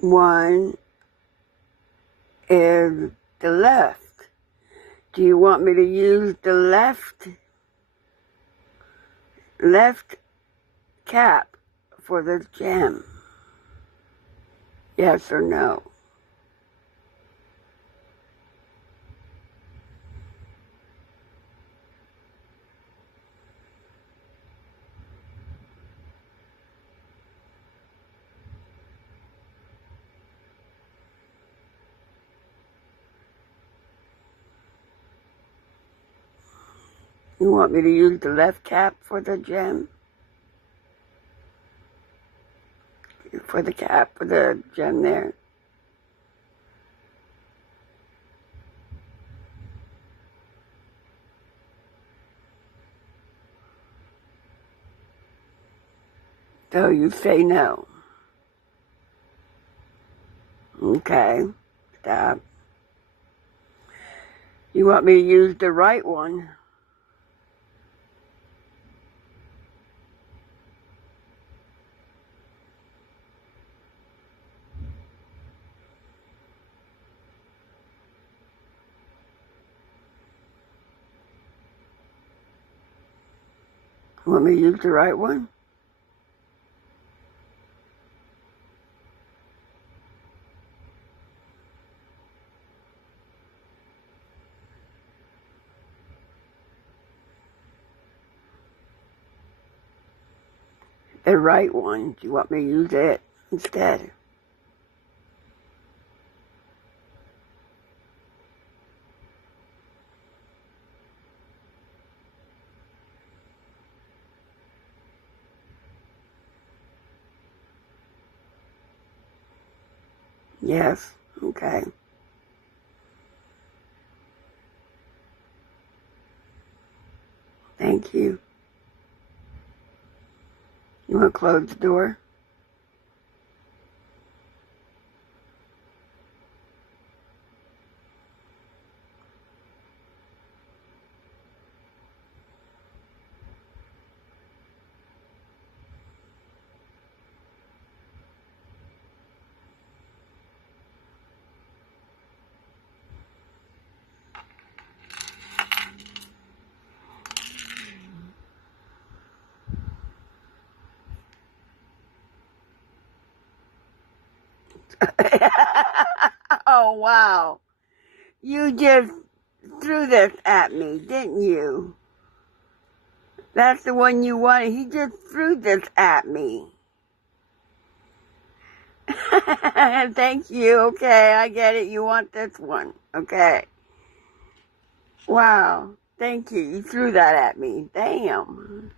one is the left. Do you want me to use the left cap for the gem? Yes or no? You want me to use the left cap for the gem? For the cap, for the gem there? So you say no. Okay, stop. You want me to use the right one? You want me to use the right one? The right one. Do you want me to use it instead? Yes. Okay. Thank you. You want to close the door? Oh, wow. You just threw this at me, didn't you? That's the one you wanted. He just threw this at me. Thank you. Okay, I get it. You want this one. Okay. Wow. Thank you. You threw that at me. Damn.